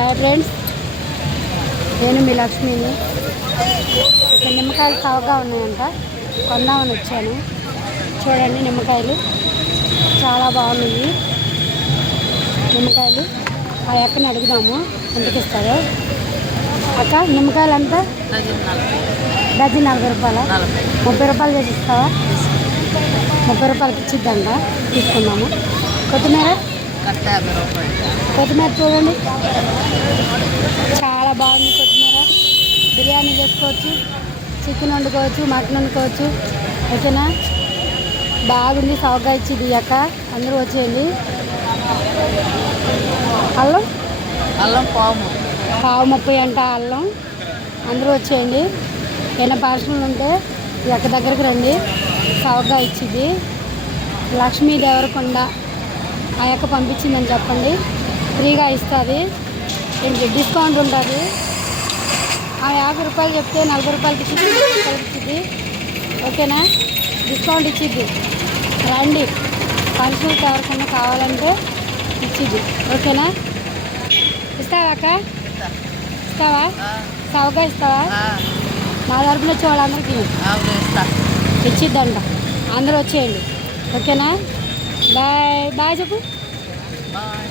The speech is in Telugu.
హాయ్ ఫ్రెండ్స్, నేను మీ లక్ష్మిని. ఇక్కడ నిమ్మకాయలు చవగా ఉన్నాయంట, కొందామని వచ్చాను. చూడండి, నిమ్మకాయలు చాలా బాగున్నాయి. నిమ్మకాయలు ఆ అక్కని అడుగుదాము ఎంతకి ఇస్తారో. అక్క, నిమ్మకాయలు అంతా డజన్ 40 రూపాయల, 30 రూపాయలు చేసి ఇస్తావా? 30 రూపాయలకి ఇచ్చిద్దంట, తీసుకుందాము. కొత్తిమీర కొత్తిమీర చూడండి, చాలా బాగుంది. కొత్తిమీర బిర్యానీ చేసుకోవచ్చు, చికెన్ వండుకోవచ్చు, మటన్ వండుకోవచ్చు. ఓకేనా? బాగుంది, సౌగా ఇచ్చింది అక్క. అందరూ వచ్చేయండి. అల్లం పావు 30 అంట అల్లం. అందరూ వచ్చేయండి. ఏమైనా పార్సల్ ఉంటే ఈ అక్క దగ్గరికి రండి. సౌగా ఇచ్చింది. లక్ష్మీ దేవరకొండ ఆ యొక్క పంపించిందని చెప్పండి, ఫ్రీగా ఇస్తుంది. డిస్కౌంట్ ఉంటుంది. ఆ 50 రూపాయలు చెప్తే 40 రూపాయలకి ఇచ్చింది. ఓకేనా? డిస్కౌంట్ ఇచ్చిద్ది. రండి, ఫంక్షన్కి ఎవరికైనా కావాలంటే ఇచ్చిద్ది. ఓకేనా? ఇస్తావా అక్క? ఇస్తావా? సౌగా ఇస్తావా? మా తరపున వచ్చే వాళ్ళందరికీ ఇచ్చిద్దంట. అందరూ వచ్చేయండి. ఓకేనా? బాయ్ బాయ్ చెప్పు. బాయ్.